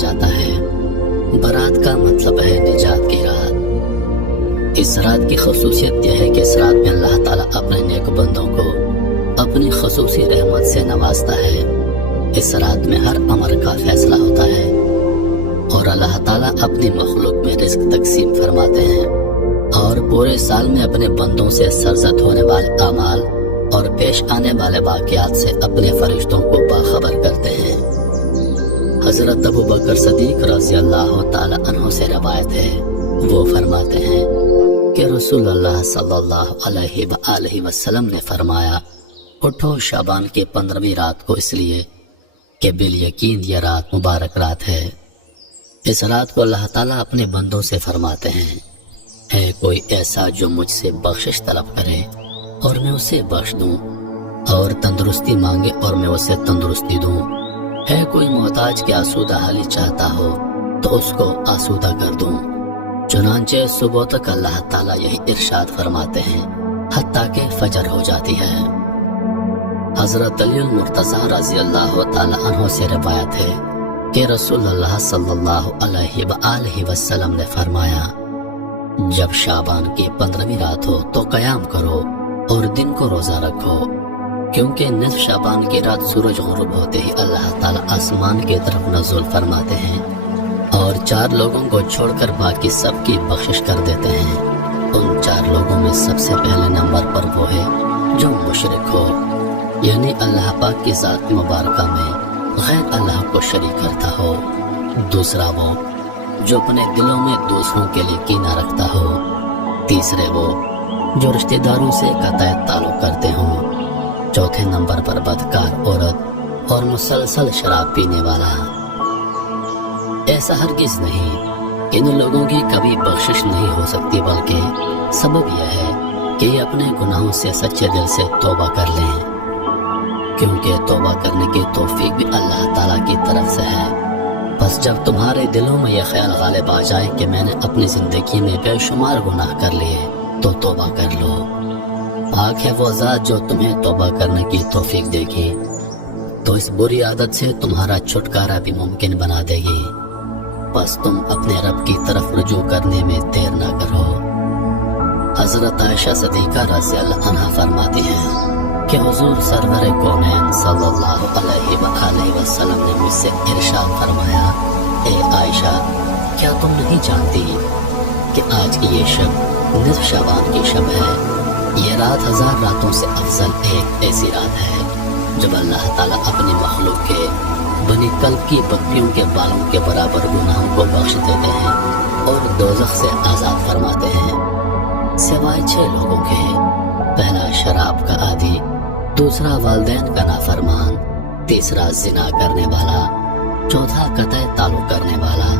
जाता है। बारात का मतलब है निजात की रात। इस रात की खसूसियत यह है कि इस रात में अल्लाह ताला अपने नेक बंदों को अपनी खसूसी रहमत से नवाजता है। इस रात में हर अमर का फैसला होता है और अल्लाह ताला अपनी मखलूक में रिस्क तकसीम फरमाते हैं और पूरे साल में अपने बंदों से सरजद होने वाले अमाल और पेश आने वाले वाक़यात से अपने फरिश्तों को बाखबर करते हैं। हजरत अबू बकर सदीक रज़ी अल्लाह ताला अन्हु से रवायत है, वो फरमाते हैं कि रसूलुल्लाह सल्लल्लाहु अलैहि वसल्लम ने फरमाया, उठो शाबान की 15वीं रात को, इसलिए कि बिल यकीन यह रात मुबारक रात है। इस रात को अल्लाह ताला अपने बंदों से फरमाते हैं, है कोई ऐसा जो मुझसे बख्शिश तलब करे और मैं उसे बख्श दूं, और तंदुरुस्ती मांगे और मैं उसे तंदुरुस्ती दूं। है कोई मोहताज के आसूदा हाली चाहता हो तो उसको आसूदा कर दूं। चुनांचे सुबह तक अल्लाह ताला यही इरशाद फरमाते हैं हत्ता के फजर हो जाती है। हजरत अली मुर्तज़ा रज़ी अल्लाह ताला अन्हु से रिवायत है कि रसूलुल्लाह सल्लल्लाहु अलैहि वसल्लम ने फरमाया, जब शाबान की 15वीं रात हो तो कयाम करो और दिन को रोजा रखो, क्योंकि निस्फ शाबान की रात सूरज गुरूब होते ही अल्लाह ताला आसमान की तरफ नज़ुल फरमाते हैं और 4 लोगों को छोड़कर बाकी सबकी बख्शिश कर देते हैं। उन 4 लोगों में सबसे पहले नंबर पर वो है जो मुशरिक हो, यानी अल्लाह पाक की ज़ात मुबारका में गैर अल्लाह को शरीक करता हो। दूसरा वो जो अपने दिलों में दूसरों के लिए कीना रखता हो। तीसरे वो जो रिश्तेदारों से कतई ताल्लुक करते हों। चौथे नंबर पर बदकार औरत और मुसलसल शराब पीने वाला। ऐसा हरगिज नहीं, इन लोगों की कभी बख्शिश नहीं हो सकती, बल्कि सबब यह है कि ये अपने गुनाहों से सच्चे दिल से तौबा कर लें, क्योंकि तौबा करने की तौफीक भी अल्लाह ताला की तरफ से है। बस जब तुम्हारे दिलों में यह ख्याल गालिब आ जाए कि मैंने अपनी जिंदगी में बेशुमार गुनाह कर लिए, तो तौबा कर लो। पाक है वो ज़ात जो तुम्हें तौबा करने की तौफीक देगी, तो इस बुरी आदत से तुम्हारा छुटकारा भी मुमकिन बना देगी। बस तुम अपने रब की तरफ रुजू करने में देर ना करो। हजरत आयशा सदीका रज़ी अल्लाह अन्हा फरमाती हैं कि हुजूर सरवर कौनैन सल्लल्लाहु अलैहि वसल्लम ने मुझसे इरशाद फरमाया, ए आयशा, क्या तुम नहीं जानती कि आज की ये शब निस्फ शाबान की शब है। ये रात 1000 रातों से अफजल एक ऐसी रात है जब अल्लाह ताला अपनी मखलूक के बनी कल्ब की बत्तियों के बालों के बराबर गुनाहों को बख्श देते हैं और दोज़ख से आज़ाद फरमाते हैं, सिवाय 6 लोगों के। पहला शराब का आदी, दूसरा वालिदैन का नाफरमान, तीसरा जिना करने वाला, चौथा कतई ताल्लुक करने वाला,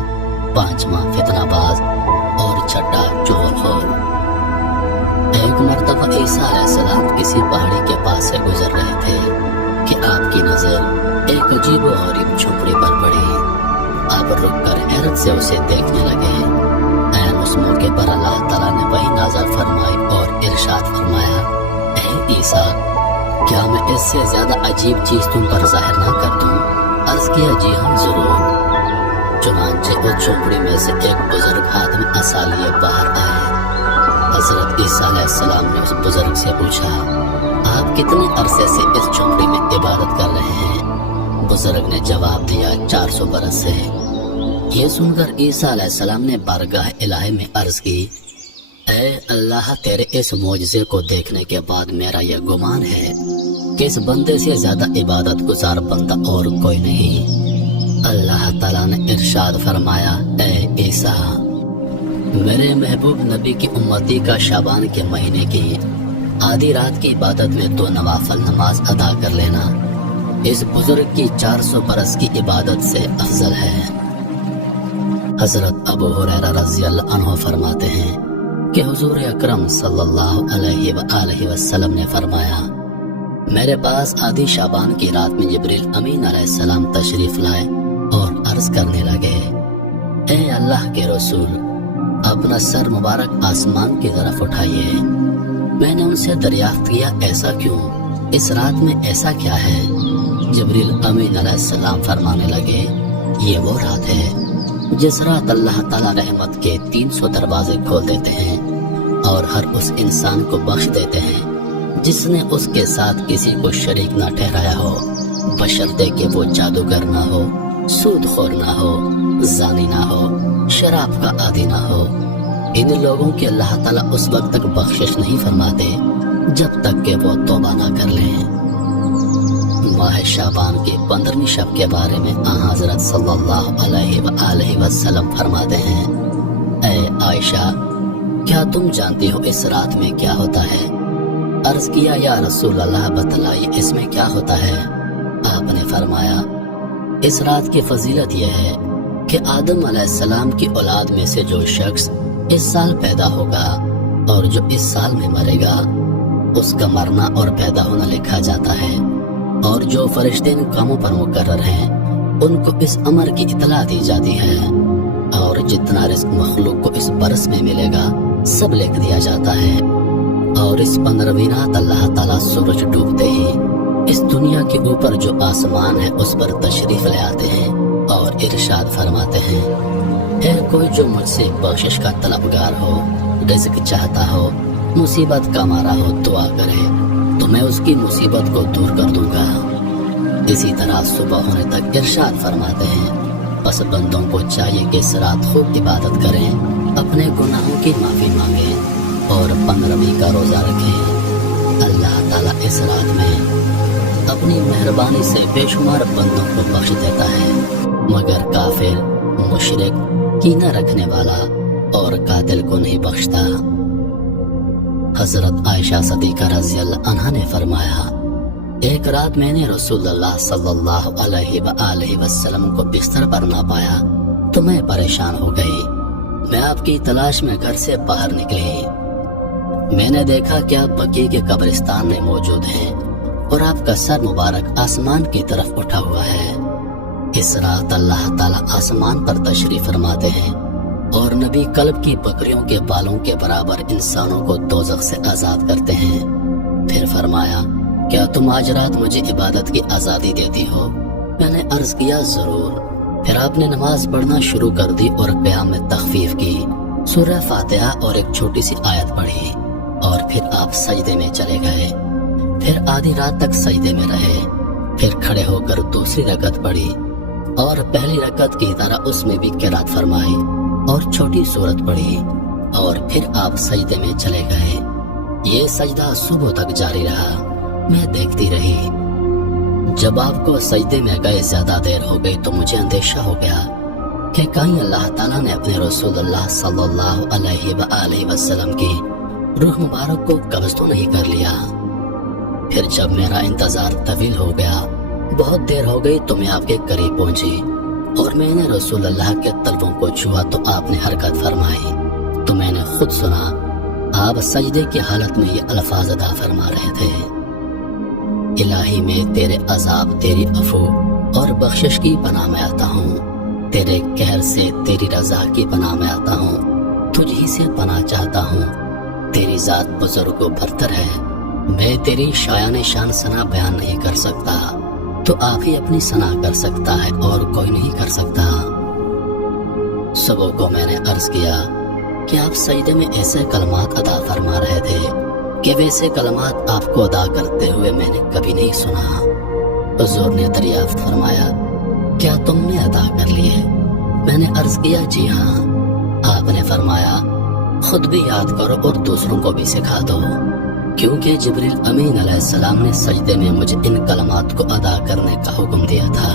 5वां फितनाबाज और छठा चुगलखोर। एक मर्तबा ईसा अलैहिस्सलाम किसी पहाड़ी के पास से गुजर रहे थे कि आपकी नजर एक अजीब और गरीब झोपड़ी पर पड़ी। आप रुककर हैरत से उसे देखने लगे। ऐन उस मौके पर अल्लाह ताला ने वही नाज़िल फरमाई और इरशाद फरमाया, ऐ ईसा, क्या मैं इससे ज्यादा अजीब चीज तुम पर जाहिर ना कर दूं? अर्ज किया, जी हाँ जरूर। चुनांचे उस झोपड़ी में से एक बुजुर्ग हाथ में असा लिए बाहर आए। हजरत ईसा अलैहिस्सलाम ने उस बुजुर्ग से पूछा, आप कितने अरसे से इस झोपड़ी में इबादत कर रहे हैं? बुजुर्ग ने जवाब दिया, 400 बरस से। ये सुनकर ईसा अलैहिस्सलाम ने बारगाह इलाही में अर्ज की, ऐ अल्लाह, तेरे इस मोजज़े को देखने के बाद मेरा यह गुमान है कि इस बंदे से ज्यादा इबादत गुजार बंदा और कोई नहीं। अल्लाह ताला ने इरशाद फरमाया, ऐ ईसा, मेरे महबूब नबी की उम्मती का शाबान के महीने की आधी रात की इबादत में 2 नवाफल नमाज अदा कर लेना इस बुजुर्ग की 400 बरस की इबादत से अफजल है। हजरत अबू हुरैरा रज़ी अल्लाह अन्हु फरमाते हैं कि हुजूर अकरम सल्लल्लाहु अलैहि वसल्लम ने फरमाया, मेरे पास आधी शाबान की रात में जिब्रील अमीन अलैहिस्सलाम तशरीफ लाए और अर्ज करने लगे, ए अल्लाह के रसूल, अपना सर मुबारक आसमान की तरफ उठाइए। मैंने उनसे दरियाफ्त किया, ऐसा क्यों? इस रात में ऐसा क्या है? जिब्रील अमीन अलैहिस्सलाम फरमाने लगे, یہ وہ رات ہے جس رات اللہ تعالیٰ رحمت کے 300 دروازے کھول دیتے ہیں اور ہر اس انسان کو بخش دیتے ہیں جس نے اس کے ساتھ کسی کو شریک نہ ٹھہرایا ہو، بشرطے کہ وہ جادوگر نہ ہو، سود خور نہ ہو، زانی نہ ہو، شراب کا عادی نہ ہو۔ ان لوگوں کی اللہ تعالیٰ اس وقت تک بخشش نہیں فرماتے جب تک کہ وہ توبہ نہ کر لیں۔ ماہ شعبان کی 15ویں شب کے بارے میں حضرت صلی اللہ علیہ وآلہ وسلم فرماتے ہیں، اے عائشہ، کیا تم جانتی ہو اس رات میں کیا ہوتا ہے؟ عرض کیا، یا رسول اللہ بتلائیے اس میں کیا ہوتا ہے؟ آپ نے فرمایا، اس رات کی فضیلت یہ ہے کہ آدم علیہ السلام کی اولاد میں سے جو شخص اس سال پیدا ہوگا اور جو اس سال میں مرے گا، اس کا مرنا اور پیدا ہونا لکھا جاتا ہے، اور جو فرشتے ان کاموں پر مقرر ہیں ان کو اس امر کی اطلاع دی جاتی ہے، اور جتنا رزق مخلوق کو اس برس میں ملے گا سب لکھ دیا جاتا ہے۔ اور اس 15ویں رات اللہ تعالیٰ سورج ڈوبتے ہی اس دنیا کے اوپر جو آسمان ہے اس پر تشریف لے آتے ہیں اور ارشاد فرماتے ہیں، اے کوئی جو مجھ سے بخشش کا طلبگار ہو، رزق چاہتا ہو، مصیبت کا مارا ہو، دعا کرے تو میں اس کی مصیبت کو دور کر دوں گا۔ اسی طرح صبح ہونے تک ارشاد فرماتے ہیں، بس بندوں کو چاہیے کہ اس رات خوب عبادت کریں، اپنے گناہوں کی معافی مانگیں اور 15ویں کا روزہ رکھیں۔ اللہ تعالیٰ اس رات میں اپنی مہربانی سے بے شمار بندوں کو بخش دیتا ہے، مگر کافر، مشرک، کینہ رکھنے والا اور قاتل کو نہیں بخشتا۔ حضرت عائشہ صدیقہ رضی اللہ عنہا نے فرمایا، ایک رات میں نے رسول اللہ صلی اللہ علیہ وآلہ وسلم کو بستر پر نہ پایا تو میں پریشان ہو گئی۔ میں آپ کی تلاش میں گھر سے باہر نکلی۔ میں نے دیکھا کہ آپ بقیع کے قبرستان میں موجود ہیں اور آپ کا سر مبارک آسمان کی طرف اٹھا ہوا ہے۔ اس رات اللہ تعالیٰ آسمان پر تشریف فرماتے ہیں اور نبی کلب کی بکریوں کے بالوں کے برابر انسانوں کو دوزخ سے آزاد کرتے ہیں۔ پھر فرمایا، کیا تم آج رات مجھے عبادت کی آزادی دیتی ہو؟ میں نے عرض کیا، ضرور۔ پھر آپ نے نماز پڑھنا شروع کر دی اور قیام میں تخفیف کی، سورہ فاتحہ اور ایک چھوٹی سی آیت پڑھی، اور پھر آپ سجدے میں چلے گئے۔ پھر آدھی رات تک سجدے میں رہے، پھر کھڑے ہو کر دوسری رکعت پڑھی اور پہلی رکعت کی طرح اس میں بھی قرات فرمائی اور چھوٹی سورت پڑھی، اور پھر آپ سجدے میں چلے گئے۔ یہ سجدہ صبح تک جاری رہا۔ میں دیکھتی رہی۔ جب آپ کو سجدے میں گئے زیادہ دیر ہو گئی تو مجھے اندیشہ ہو گیا کہ کہیں اللہ تعالیٰ نے اپنے رسول اللہ صلی اللہ علیہ وآلہ وسلم کی روح مبارک کو قبض تو نہیں کر لیا۔ پھر جب میرا انتظار طویل ہو گیا، بہت دیر ہو گئی، تو میں آپ کے قریب پہنچی اور میں نے رسول اللہ کے طلبوں کو چھوا تو آپ نے حرکت فرمائی، تو میں نے خود سنا آپ سجدے کی حالت میں یہ الفاظ ادا فرما رہے تھے، الہی میں تیرے عذاب، تیری عفو اور بخشش کی پناہ میں آتا ہوں، تیرے قہر سے تیری رضا کی پناہ میں آتا ہوں، تجھ ہی سے پناہ چاہتا ہوں، تیری ذات بزرگ و برتر ہے، میں تیری شایان شان ثنا بیان نہیں کر سکتا، تو آپ ہی اپنی ثنا کر سکتا ہے اور کوئی نہیں کر سکتا۔ صبح کو میں نے عرض کیا کہ آپ سجدے میں ایسے کلمات ادا فرما رہے تھے کہ ویسے کلمات آپ کو ادا کرتے ہوئے میں نے کبھی نہیں سنا۔ حضور نے دریافت فرمایا، کیا تم نے ادا کر لیے؟ میں نے عرض کیا، جی ہاں۔ آپ نے فرمایا، خود بھی یاد کرو اور دوسروں کو بھی سکھا دو، کیونکہ جبریل امین علیہ السلام نے سجدے میں مجھے ان کلمات کو ادا کرنے کا حکم دیا تھا۔